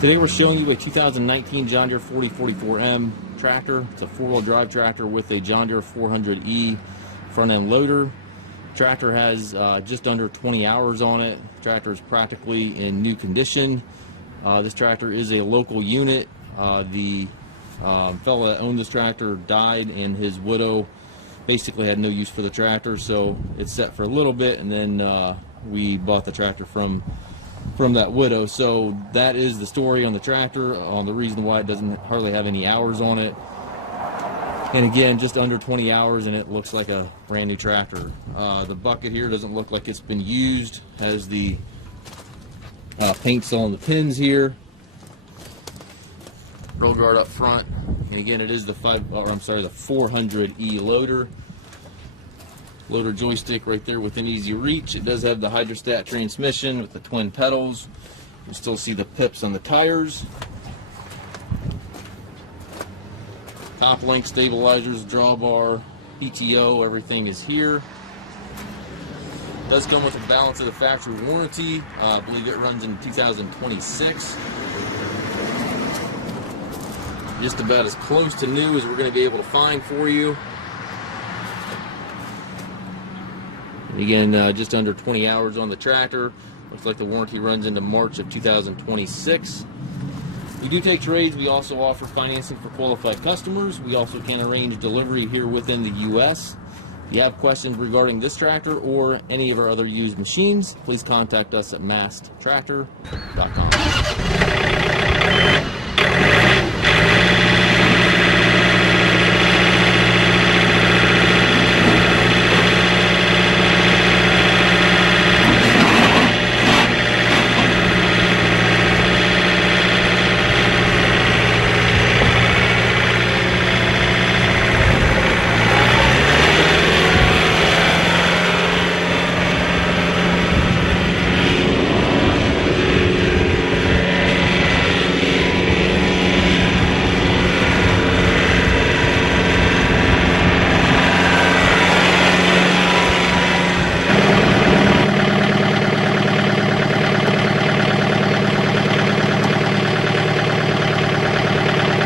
Today we're showing you a 2019 John Deere 4044M tractor. It's a four-wheel drive tractor with a John Deere 400E front-end loader. Tractor has just under 20 hours on it. Tractor is practically in new condition. This tractor is a local unit. The fellow that owned this tractor died, and his widow basically had no use for the tractor, so it's set for a little bit, and then we bought the tractor from that widow. So that is the story on the tractor, on the reason why it doesn't hardly have any hours on it. And again, just under 20 hours, and it looks like a brand new tractor. The bucket here doesn't look like it's been used. Has the paint still on the pins here. Roll guard up front, and again, it is the 400E loader. Loader joystick right there within easy reach. It does have the hydrostat transmission with the twin pedals. You still see the pips on the tires. Top link stabilizers, drawbar, PTO, everything is here. It does come with a balance of the factory warranty. I believe it runs in 2026. Just about as close to new as we're going to be able to find for you. Again, just under 20 hours on the tractor. Looks like the warranty runs into March of 2026. We do take trades. We also offer financing for qualified customers. We also can arrange delivery here within the U.S. If you have questions regarding this tractor or any of our other used machines, please contact us at massedtractor.com.